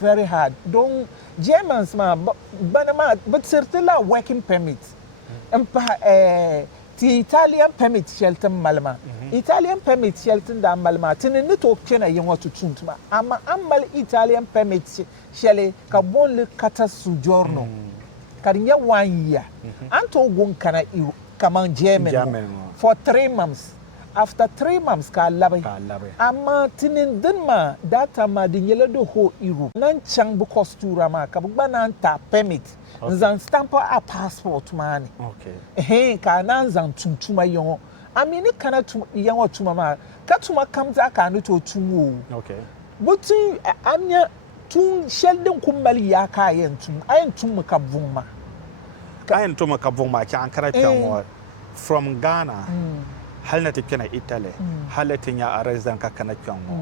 very hard. Don't Germans but certainly working permit. The Italian permit shelter malama. Italian permit shelter da malama. Tini nito kena yongo tutuntuma. Ama amal Italian permit shele kabon le kata sujorno. Karinya 1 year. Anto gon kana kaman German for 3 months. After 3 months ka labe. Ama tinin dinma data ma dinyele do ho Europe. Nan chang bu kostura ma kabugba nan ta permit. Nzan stamp a passport mani. Okay. Ka nan zan tuntuma yon. Amini kana yon tuma ma. Ka tuma kamza ka no to tumu. Okay. But anya tun sheldon kumbali ya ka yentum. Ayen tum ka vuma. Ayen tum ka vuma cha ankara kyanwa from Ghana. Halna te kena Italy. Halete nya a resident ka kana kyanwa.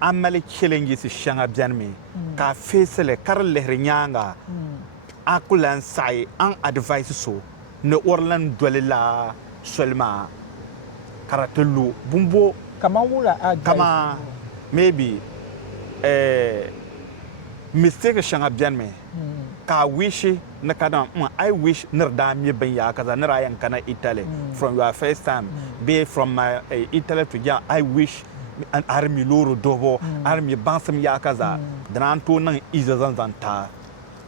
Amali challenge si shanga bianmi ka fesele karle rinyanga akulan sai an advice so ne orlan dolila selma karatelu bumbo kama wula kama maybe mistake shanga bianmi ka wish na kada I wish nirda mi ban ya kaza nira yan kana Italy from your first time be from Italy to ja I wish an army loro dobo army bansam ya kaza dan to nan izazan zanta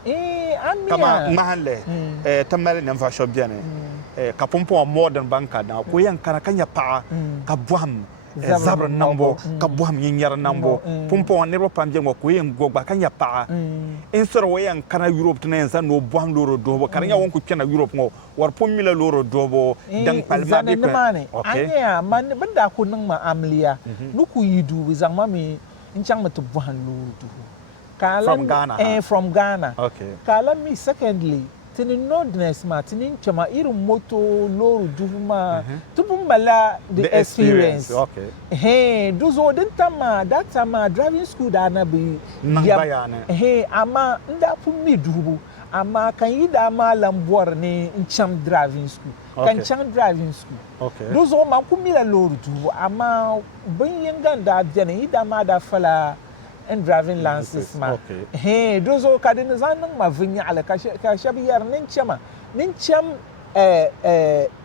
amia kama mahalle tamale nan fa shop jane ka pompo modern banka da ko yan kana kanya pa ka buam zabra nambo ka buam yinyar nambo pompo ne ro pam jengo ko yan gogba kanya pa insoro wo yan kana Europe to nan san no buam loro dobo kana ya wonku kena Europe ngo war pomila loro dobo dan palma be okay anya man banda ko nan ma amliya nuku yidu bizan mami inchang matu buam loro dobo from Ghana from Ghana okay kala mi secondly tini nodness ma tini chama iru moto loro dufuma tubumbala the experience okay duzo dintama that time driving school da na bi ama nda pumi dubu ama kan yi da ma lambuwar ne ncham driving school kan cham driving school okay duzo ma kumila loro dubu ama bin ganda da ne da ma da fala and driving license ma dozo kadin zanan ma vinya ala ka shabiyar nincham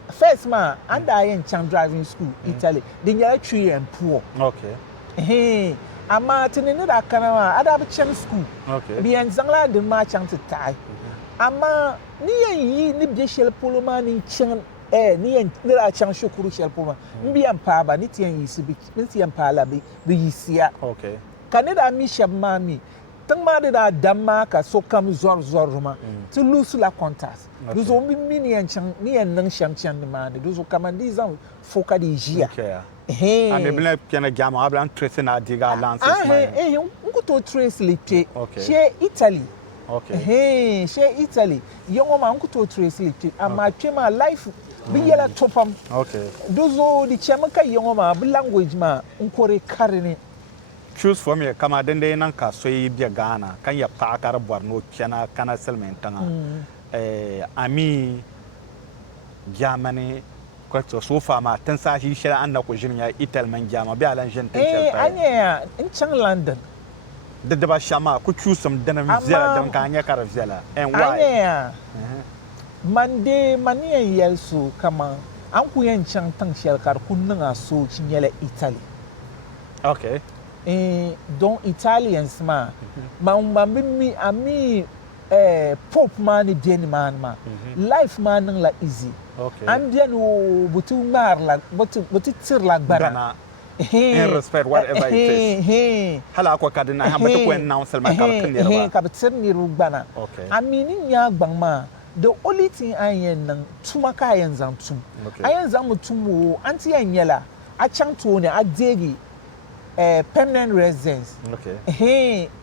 first ma and I in cham driving school Italy din ya tree and poor okay ama tinini da kana ma ada bi cham school okay bi en zangla din ma cham to tai ama ni yi ni bi shel poloma ni cham ni en ni da cham shukuru shel poloma mbi am pa ba ni tian yi sibi ni tian pa la bi yisia okay Canada mi shabmami tangma da damma ka so kam zor ma to lose la contact duzo mi ni en chang ni en nang sham chan ma duzo kamandi zan foka di jia ame bla piana gama ablan trace na diga lance nguto trace lite she Italy she Italy yongo ma nguto trace lite ama twema life bi yela topam duzo di chemaka yongo ma bi language ma nkore karine choose for me kama dende nan ka so yi bia Ghana kan ya pa kar Borno kena kana selmentanga ami Germany ko to so fa ma tan sa shi shira an na ko jinya Italy man jama bi alan jente shelta anya in can London da ba shama ku choose some dana visa dan ka anya kar visa and why anya mande maniyan yelso kama an ku yan can tan shel kar kunnan a so cinyele Italy okay don Italians ma mi ami pop man den man ma life man la easy okay am bien o butu mar la butu tir la gbara in respect whatever it is hala ko kadina ha mata ko now selma ka kinira ka bitir ni rugbana amini nya gbangma the only thing ayen nan tuma ka ayen zan tum ayen zan mutum wo anti yanyela a chanto ne a degi permanent residence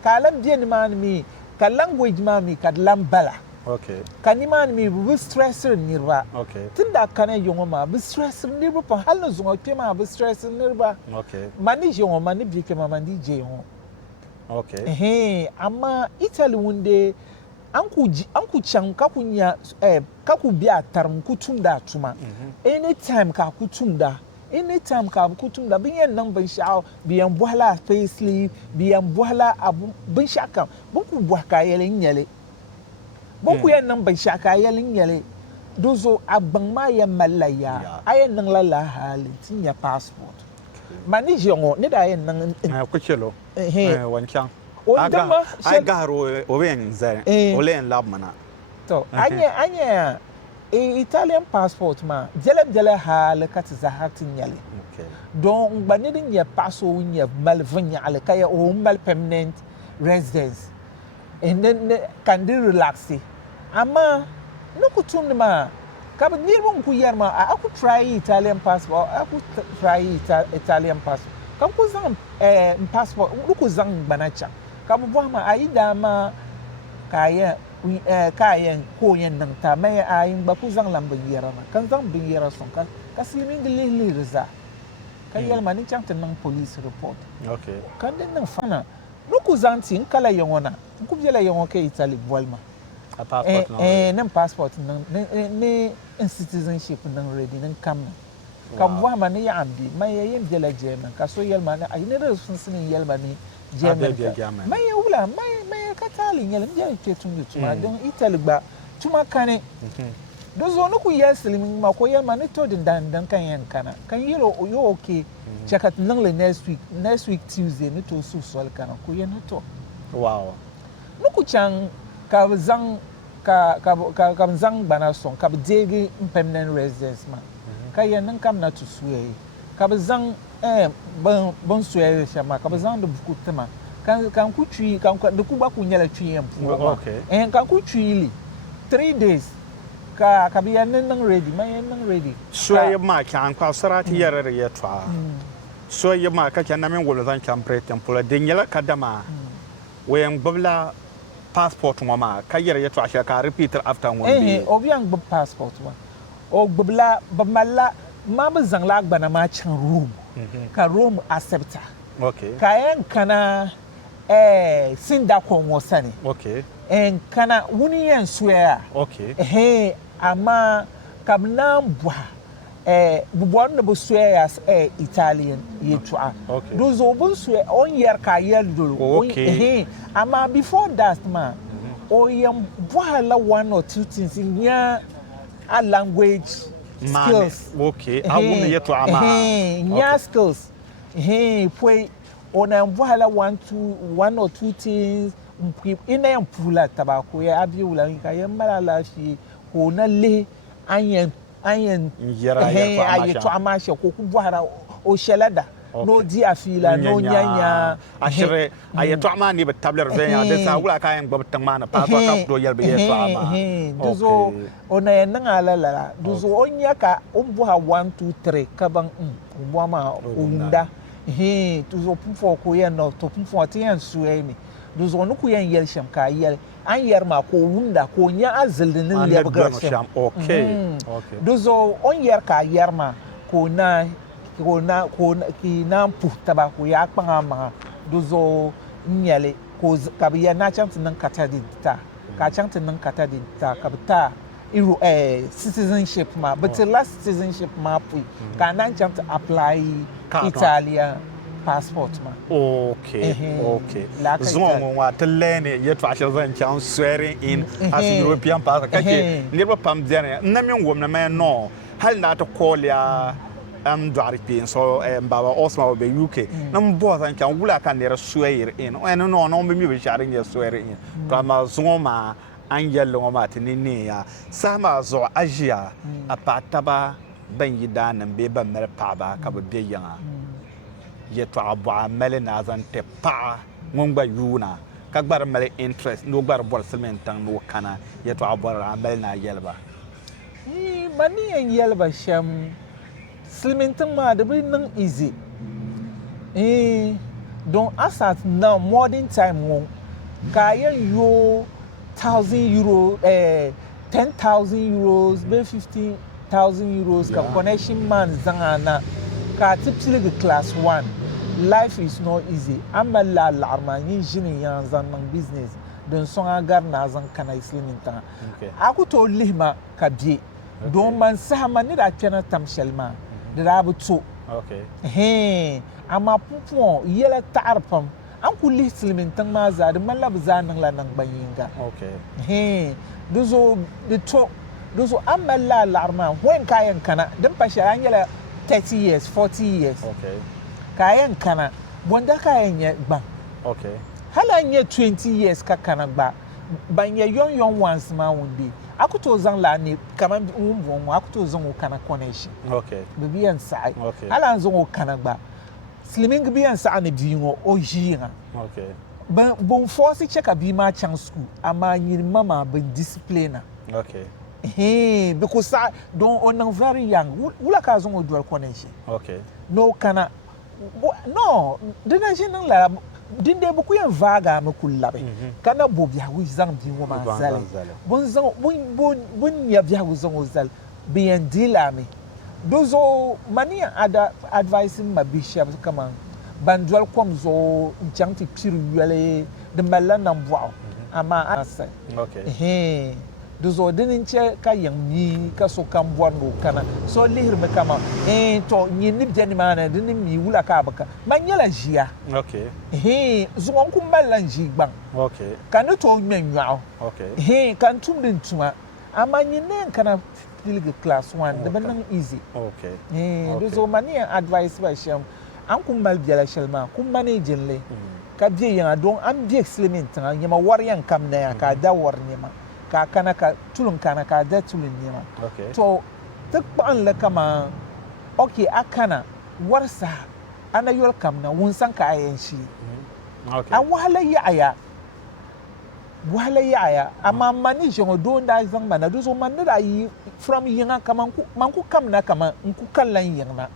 kalam bien man mi ka language man mi ka lambala kaniman mi bu stress nirba tunda kana yongo ma bu stress nirba pa halno zongo tema bu stress nirba mani yongo mani bi ke ma mandi je yongo amma Italy wunde anku chan ka kunya ka ku biya tarm kutunda tuma anytime ka kutunda anytime ka kutum da bin yan nan ban sha'aw biyan buhala payslip biyan buhala abu bin shaka bin ku buhaka yelin yele bin ku yan nan ban shaka yelin yele dozo abban ma ya mallaya ayan nan lalla hali tinya passport mani jongo ne da yan nan ku chelo wancan Ondama ai garo oben zare olen lab mana to anya Italian passport ma jele hal kat zahatin yale don gbani din ya paso nya malvin ya alkaya o mal permanent residence and then can do relax ama no kutum ma ka ba nirmo ku yarma aku try Italian passport aku try Italian passport kan ku zan passport ku zan banacha kabu ma ayi dama kayan koyan nan ta mai ayin ba ku zan lambin yara na kan zan bin yara son ka slimin gilili riza kan yalma ni chanta nan police report okay kan din nan fana nuku zan tin kala yongona ku bjela yongo ke Italy volma a passport nan passport nan ne citizenship nan ready nan kam kan ma ne ya ambi mai yayin bjela jema ka so yalma na ayi ne da sun sinin yalma ni German. Mai ula mai katali nyele nje ke tundu tuma don Italy ba tuma kane. Dozo no ku yeslim ma ko yema ne to dan kan yan kana. Kan yiro yo okay. Check nan le next week Tuesday ne to su sol kana ko yen to. Wow. No ku chang ka zang ka zang bana son ka dege permanent residence ma. Ka yen nan kam na to suye. Ka zang bon suere chama ka bazan do buku tema kan ku twi kan da ku ba ku nyala twi yam okay kan ku twi li 3 days ka biya nan ready mai nan ready suye ma kan kwa sarati yarare ya twa suye ma ka kan namen wolo zan kan pre temple de nyala kadama wayan babla passport ma ka yare ya twa ka repeat after one day obi ang passport wa o babla bamalla ma bazan la gbana ma chan room ka room accepta okay kayan kana sinda kon wosani okay en kana wuni yan swear okay ama kamna bwa bubon no swear as Italian yetwa okay dozo bun swear on yer ka yer dolo okay ama before that ma o yam bwa la one or two things in ya a language skills okay awun yeto ama nya skills pwe ona mvuhala one or two things ina yan pula tabako ya abi wula ka yan mara lafi ko na le anyen yara ayeto ama she ko ku buhara o shelada no di afila no nyanya ashire ayeto ama ni betabler venya de sa wula ka yan gbabtan mana pa ka do yelbe yeto ama duzo ona yan ngala duzo onya ka umbuha 1 2 3 kaban umbuha ma unda tuzo pumfo ko yan no to pumfo te yan sueni duzo no ku yan yel sham ka yel an yar ma ko wunda ko nya azildin le bugar sham okay duzo on yar ka yar ma ko na ki na puta ba ko ya kpanga ma duzo nyele ko ka biya na chant nan kata dita ka chant nan kata dita ka bita iru citizenship ma but last citizenship ma pu ka nan chant apply Italian passport ma okay zon wa tellene yeto ashir zan chan swearing in as European passport kake liba pam jene na men wom na men no hal na to call ya dwari pin so mbawa osma be UK na mbo zan chan wula kan ne swear in no me be sharing ya swear in kama zon ma an yallo ma tinini ya sama zo Hajia apataba ban yi danan be ban mer pa ba ka be yanga yeto abwa mele na zan te pa ngba yuna ka gbar mele interest no gbar bol sementan no kana yeto abwa mele na yelba mani en yelba sham sementan ma da bin nan easy don asat now modern time won ka yo 1,000 euro 10,000 euros be 50,000 euros ka connection man zangana ka tipsili class 1 life is not easy amalla l'armani jini yan zan business don son agar na zan kana islamin ta aku to lihma ka bi don man sama ni da kenan tamshelma da rabuto Okay. Ama pupo yele tarpam. Anku lislimin tang ma za de malab za nang la nang bayinga. Okay. Dozo amalla larma when kayan kana dan pasha an yela 30 years, 40 years. Okay. Kayan kana bonda kayan ye ba. Okay. Hala nye 20 years ka kana ba. Banye young ones ma wundi. Akuto zang la ni kama umbo akuto zang kana connection. Okay. Bibi an sai. Okay. Hala zang kana ba. Slimming bi an sa ne biingo ojira. Okay. Bon force check abi ma chang school ama nyiri mama ben discipline. Okay. Because don't on very young. Wula ka zong dual connection. Okay. No kana no dinajin la dinde buku yan vaga me kullabe. Kana bobia wi zang bi wo ma zale. Bon zang bon ya bia wo zang ozal bien dilame. Dozo mani ada advising ma bishop kama bandwal kom zo nchangti piru yele de mala na mbwa ama asa. Okay. Dozo deninche ka yamni ka so kambwa no kana so lihir me kama to nyini bjani mana deni mi wula ka baka manyala jia. Okay. Zo nku mala njigban. Okay. Kana to nyanwa. Okay. Kan tum den tuma ama nyine kana class 1 the banang easy. Okay. Dozo mani advice ba sham an kun mal biala shalma kun manage le ka biye yan don an bi excellent tan yama waryan kam na ka da war nema ka kana ka tulun kana ka da tulun nema. Okay. To tak ban la kama okay akana warsa ana yol kam na wun san ka ayen shi. Okay. A wala ya ama mani jongo don da zang mana dozo man da yi from yinga kama manku kam na kama nku kallan yinga.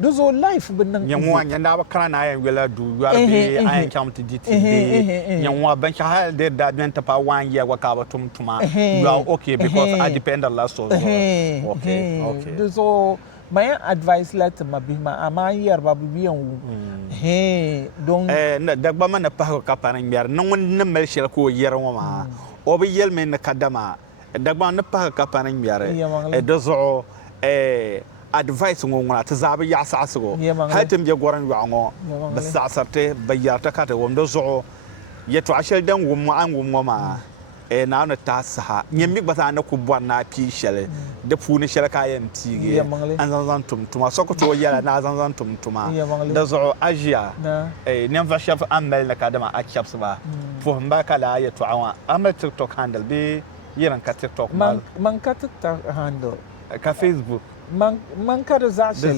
Dozo life benang yamwa nyanda ba kana na wela du ya be ayen kam ti diti yamwa ban cha hal de da ben pa 1 year wa ka ba tuma you are okay because I depend on last so. Okay. Dozo my advice letter mabima ama yer babu wu donc na dagba man pa ka panan mer non ne mel shel ko yer ma o be yel men kadama dagba na pa ka panan mer dozo advice ngona ta zabi ya sasgo hatim je goran wango ba sasarte bayata kata wom dozo yeto ashel dan wom an wom ma na na ta saha nyemi gbata na ku bwa na pi shele de fu ni shele ka yem tige an zan tumtuma sokoto yala na zan tumtuma da zo Hajia never chef amel na kadama a chaps ba fo mba kala ya to awa amal TikTok handle be yiran ka TikTok man ka TikTok handle ka Facebook man ka da za shele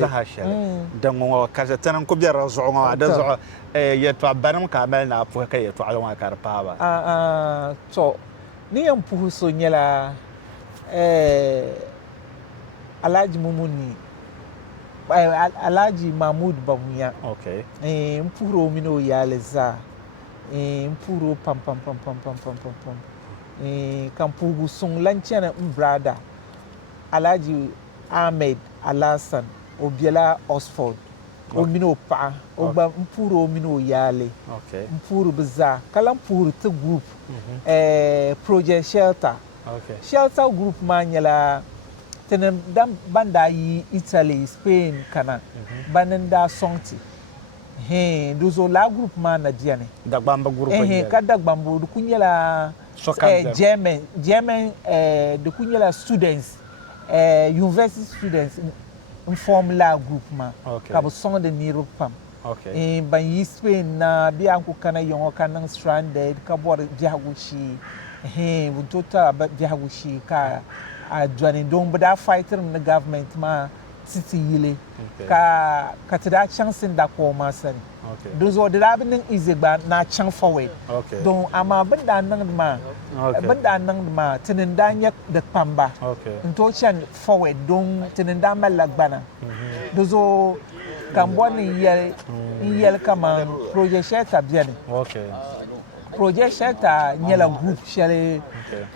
da ngo ka tanan ko biya zo ngo da zo ya to banam ka mel na fu ka ya to awa ka pa ba to ni yan puhuso nyela Alhaji Mumuni Alhaji Mahmud Bamuya. Okay. Mpuro mino yaleza. Mpuro pam. Kampugu song lanchana mbrada. Alhaji Ahmed Alasan Obiela Oxford. O mino pa oba mpuro mino yale. Okay. Mpuro baza kala mpuro te group project shelter. Okay. Shelter group manyala tenen dan banda yi Italy Spain kana bananda sonti dozo la group man na diane dagbamba group ka dagbambo du kunyala German de kunyala students university students inform la group ma ka bo son de niro pam. Okay. Ban yi Spain na biya ku kana yongo kana stranded ka bor biaguchi bu tota biaguchi ka a joining don but that fighter in the government ma city yile ka tada chance da ko ma san. Okay. Those are the happening is ba na chan forward. Okay. Don ama banda nan ma banda nan ma tinenda nya da pamba. Okay. Nto chan forward don tinenda malagbana. Those are kambwani yel kama project shelter biane. Okay. Project shelter nyela group shele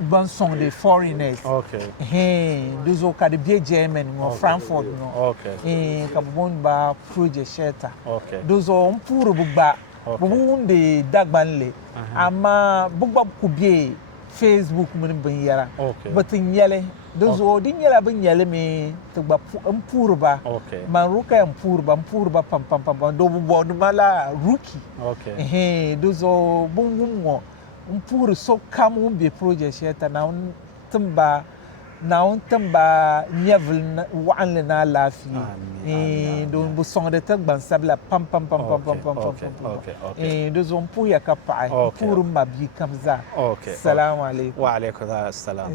bon song de foreigners. Okay. Those are the big German no Frankfurt no. Okay. Kabon ba project shelter. Okay. Those are mpuru bugba. Bubun de dagbanle. Ama bugba kubie Facebook mun bin yara Okay. batin yale da zo din yala bin yale me ta ba purba Okay. man ruka purba pam pam pam do bo mala ruki Okay. do zo bungum pur so kamu be project sheta na tamba nyevel wa'an na lafi do bu song de tag ban sabla pam pam pam pam pam pam pam do zo pu ya ka pa pur ma bi kamza Okay. assalamu alaikum Wa alaikum assalam.